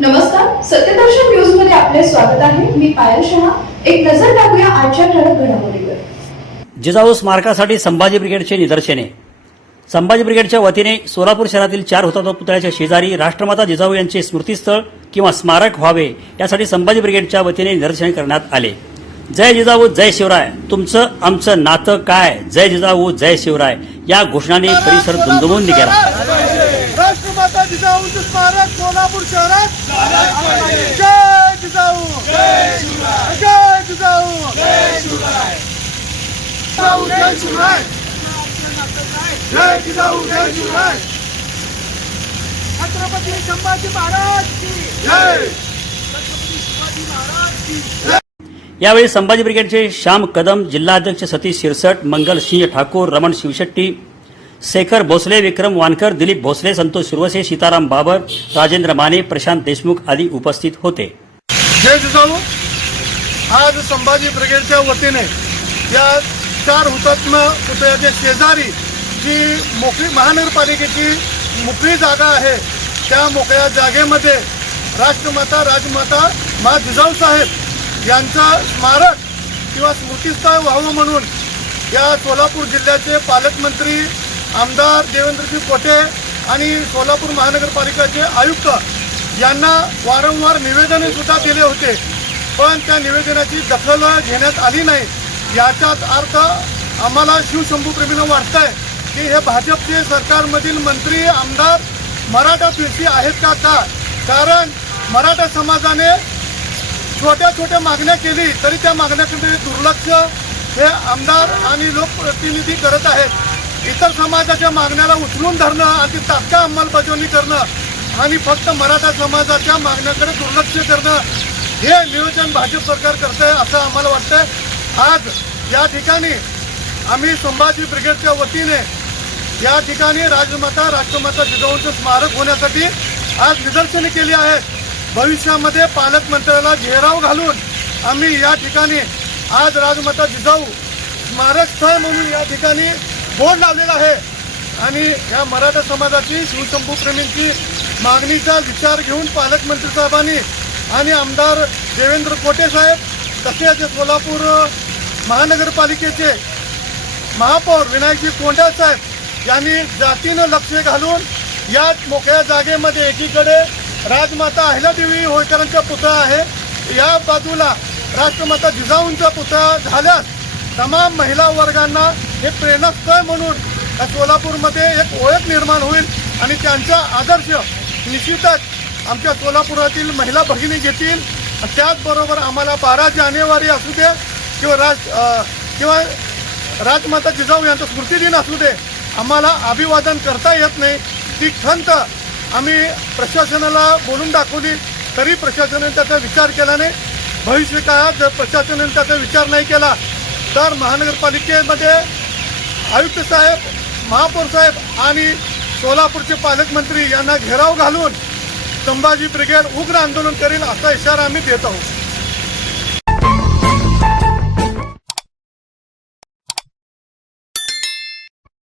नमस्कार, सत्यदर्शन न्यूज मध्ये आपले स्वागत आहे। मी पायल शहा। एक नजर टाकूया आजच्या ठळक घडामोडीवर। जिजाऊ स्मारकासाठी संभाजी ब्रिगेडचे निदर्शने। संभाजी ब्रिगेडच्या वतीने सोलापूर शहरातील 4 हुतात्मा पुतळ्याच्या शेजारी राष्ट्रमाता जिजाऊ यांचे स्मृतीस्थळ किंवा स्मारक व्हावे यासाठी संभाजी ब्रिगेडच्या वतीने निदर्शने करण्यात आले। जय जिजाऊ जय शिवराय, तुमचं आमचं नातं काय, जय जिजाऊ जय शिवराय या घोषणाने परिसर दुमदुमून निघाला। राष्ट्रमाता जिजाऊंचं स्मारक सोलापूर शहरात जय जिजाऊ जय शिवराय, जय जिजाऊ जय शिवराय, जय शिवराय, जय जिजाऊ जय शिवराय, छत्रपती संभाजी महाराज की जय, छत्रपती शिवाजी महाराज की जय। यावेळी संभाजी ब्रिगेडचे श्याम कदम, जिल्हाध्यक्ष सतीश शिरसट, मंगल सिंह ठाकूर, रमण शिवशेट्टी, शेखर भोसले, विक्रम वानकर, दिलीप भोसले, संतोष सुरवसे, सीताराम बाबर, राजेंद्र माने, प्रशांत देशमुख आदी उपस्थित होते। जय जिजाऊ। आज संभाजी ब्रिगेडच्या वतीने या 4 हुतात्मा पुतळ्याच्या शेजारी जी मोकळी महानगरपालिकेची मोकळी जागा आहे त्या मोकळ्या जागेमध्ये राष्ट्रमाता राजमाता मा जिजाऊ साहेब यांचा स्मारक किंवा स्मृतीस्थळ व्हावं म्हणून या सोलापूर जिल्ह्याचे पालकमंत्री आमदार देवेंद्रजी कोटे आणि सोलापूर महानगरपालिकेचे आयुक्त यांना वारंवार निवेदने सुद्धा दिले होते, पण त्या निवेदनाची दखल घेण्यात आली नाही। याचाच अर्थ आम्हाला शिवशंभूप्रेमींना वाटतंय की हे भाजपचे सरकारमधील मंत्री आमदार मराठा पीडसी आहेत का? कारण मराठा समाजाने छोट्या छोट्या मागण्या केली तरी त्या मागण्याकडे दुर्लक्ष हे आमदार आणि लोकप्रतिनिधी करत आहेत। इतर समाजाच्या मागण्याला उचलून धरणं आणि तात्काळ अंमलबजावणी करणं आणि फक्त मराठा समाजाच्या मागण्याकडे दुर्लक्ष करणं हे नियोजन भाजप सरकार करत आहे असं आम्हाला वाटतंय। आज या ठिकाणी आम्ही संभाजी ब्रिगेडच्या वतीने या ठिकाणी राष्ट्रमाता जिजाऊंचं स्मारक होण्यासाठी आज निदर्शने केली आहेत। भविष्यामध्ये पालकमंत्र्याला घेराव घालून आम्ही या ठिकाणी आज राजमाता जिजाऊ स्मारक स्थळ म्हणून या ठिकाणी बोर्ड लावलेला आहे आणि या मराठा समाजाची शिवशंभूप्रेमींची मागणीचा विचार घेऊन पालकमंत्री साहेबांनी आणि आमदार देवेंद्र कोटे साहेब तसेच सोलापूर महानगरपालिकेचे महापौर विनायकजी कोंढा साहेब यांनी जातीनं लक्ष घालून या मोकळ्या जागेमध्ये एकीकडे राजमाता अहिल्यादेवी होळकरांचा पुतळा आहे, या बाजूला राष्ट्रमाता जिजाऊंचा पुतळा झाल्यास तमाम महिला वर्गांना हे प्रेरणास्थळ म्हणून सोलापूरमध्ये एक ओळख निर्माण होईल आणि त्यांचा आदर्श निश्चितच आमच्या सोलापुरातील महिला भगिनी घेतील। त्याचबरोबर आम्हाला 12 जानेवारी असू दे किंवा राजमाता जिजाऊ यांचा स्मृतिदिन असू दे, आम्हाला अभिवादन करता येत नाही। ती खंत आम्ही प्रशासनाला बोलून दाखवली तरी प्रशासनाने त्याचा विचार केला नाही। भविष्य काळात जर प्रशासनाने त्याचा विचार नाही केला तर महानगरपालिकेमध्ये आयुक्त साहेब, महापौर साहेब आणि सोलापूरचे पालकमंत्री यांना घेराव घालून संभाजी ब्रिगेड उग्र आंदोलन करेल असा इशारा आम्ही देत आहोत।